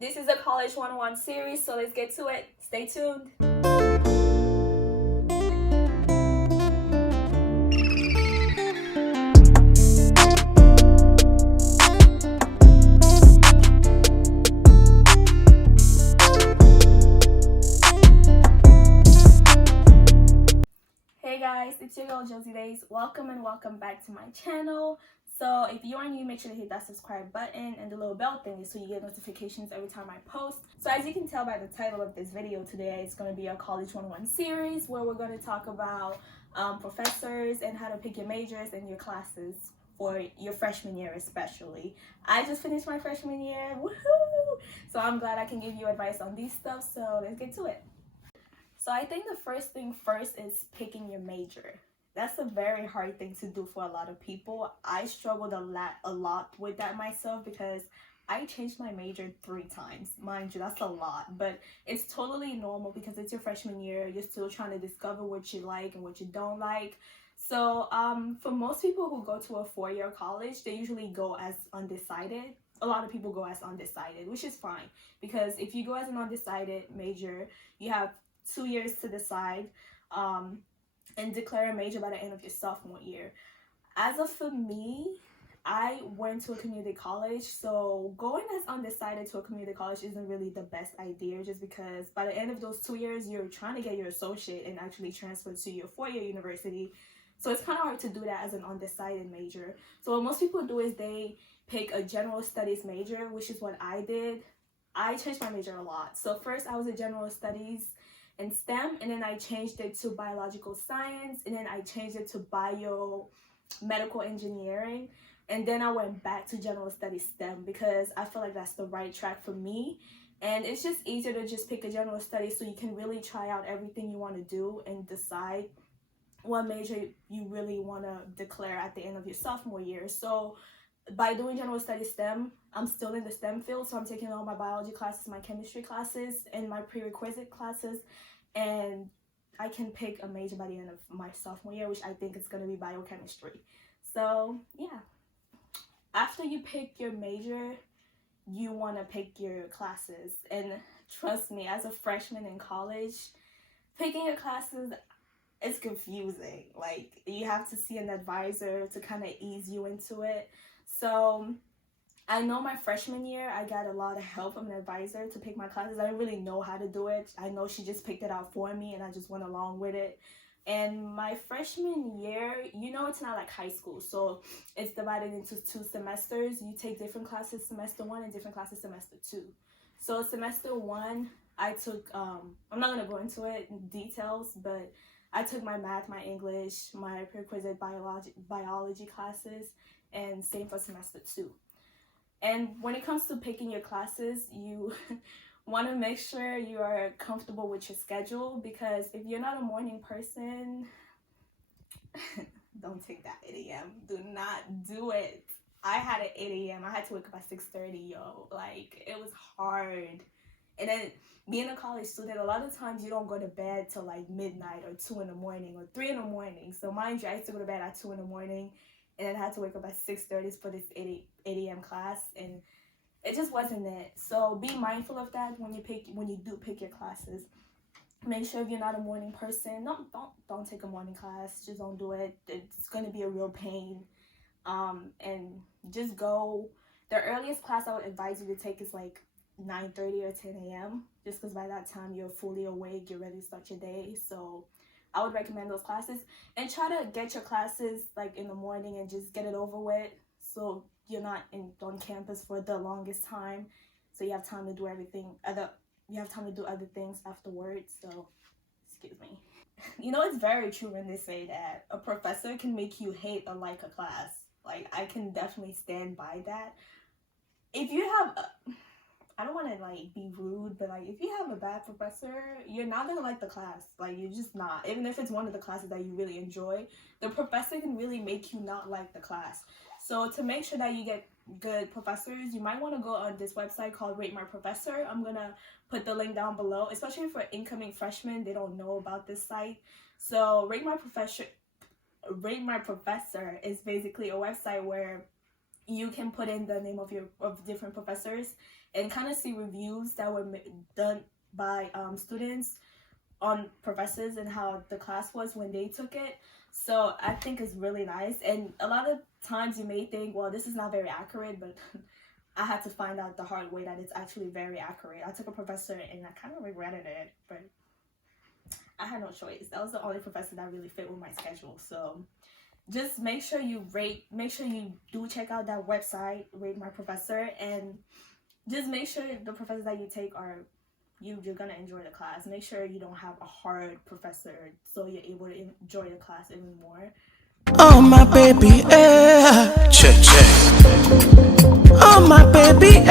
This is a College 101 series, so let's get to it. Stay tuned. Hey guys, it's your girl Josie Daze. Welcome and welcome back to my channel. So if you are new, make sure to hit that subscribe button and the little bell thingy so you get notifications every time I post. So as you can tell by the title of this video today, it's going to be a College 101 series where we're going to talk about professors and how to pick your majors and your classes for your freshman year especially. I just finished my freshman year, woohoo! So I'm glad I can give you advice on these stuff, so let's get to it. So I think the first thing first is picking your major. That's a very hard thing to do for a lot of people. I struggled a lot with that myself because I changed my major 3 times. Mind you, that's a lot, but it's totally normal because it's your freshman year. You're still trying to discover what you like and what you don't like. So for most people who go to a 4-year college, they usually go as undecided. A lot of people go as undecided, which is fine because if you go as an undecided major, you have 2 years to decide and declare a major by the end of your sophomore year. As of for me, I went to a community college, so going as undecided to a community college isn't really the best idea just because by the end of those 2 years, you're trying to get your associate and actually transfer to your 4-year university. So it's kind of hard to do that as an undecided major. So what most people do is they pick a general studies major, which is what I did. I changed my major a lot. So first I was a general studies in STEM, and then I changed it to biological science, and then I changed it to biomedical engineering, and then I went back to general studies STEM because I feel like that's the right track for me. And it's just easier to just pick a general studies so you can really try out everything you want to do and decide what major you really want to declare at the end of your sophomore year. So by doing general studies STEM, I'm still in the STEM field, so I'm taking all my biology classes, my chemistry classes, and my prerequisite classes, and I can pick a major by the end of my sophomore year, which I think is going to be biochemistry. So yeah, after you pick your major, you want to pick your classes, and trust me, as a freshman in college, picking your classes, it's confusing. Like, you have to see an advisor to kind of ease you into it. So I know my freshman year, I got a lot of help from an advisor to pick my classes. I didn't really know how to do it. I know she just picked it out for me and I just went along with it. And my freshman year, you know, it's not like high school. So it's divided into 2 semesters. You take different classes semester 1 and different classes semester 2. So semester 1, I took, I'm not going to go into it in details, but I took my math, my English, my prerequisite biology classes, and same for semester 2. And when it comes to picking your classes, you want to make sure you are comfortable with your schedule, because if you're not a morning person, don't take that 8 a.m. Do not do it. I had an 8 a.m. I had to wake up at 6:30, yo. Like, it was hard. And then being a college student, a lot of times you don't go to bed till like midnight or 2 in the morning or 3 in the morning. So mind you, I used to go to bed at 2 in the morning and then I had to wake up at 6:30 for this 8 a.m. class, and it just wasn't it. So be mindful of that when you do pick your classes. Make sure if you're not a morning person, don't take a morning class. Just don't do it. It's going to be a real pain. And just go. The earliest class I would advise you to take is like 9:30 or 10 a.m. just because by that time you're fully awake, you're ready to start your day. So I would recommend those classes, and try to get your classes like in the morning and just get it over with so you're not on campus for the longest time, so you have time to do other things afterwards. So excuse me. You know, it's very true when they say that a professor can make you hate or like a class. Like, I can definitely stand by that. If you have I don't want to like be rude, but like if you have a bad professor, you're not gonna like the class. Like, you're just not. Even if it's one of the classes that you really enjoy, the professor can really make you not like the class. So to make sure that you get good professors, you might want to go on this website called Rate My Professor. I'm gonna put the link down below, especially for incoming freshmen. They don't know about this site. So Rate My Professor is basically a website where you can put in the name of different professors, and kind of see reviews that were done by students on professors and how the class was when they took it. So I think it's really nice. And a lot of times you may think, well, this is not very accurate, but I had to find out the hard way that it's actually very accurate. I took a professor and I kind of regretted it, but I had no choice. That was the only professor that really fit with my schedule. So just make sure you do check out that website, Rate My Professor, and just make sure the professors that you take are you're gonna enjoy the class. Make sure you don't have a hard professor so you're able to enjoy the class even more. Oh my baby, check. Oh my baby,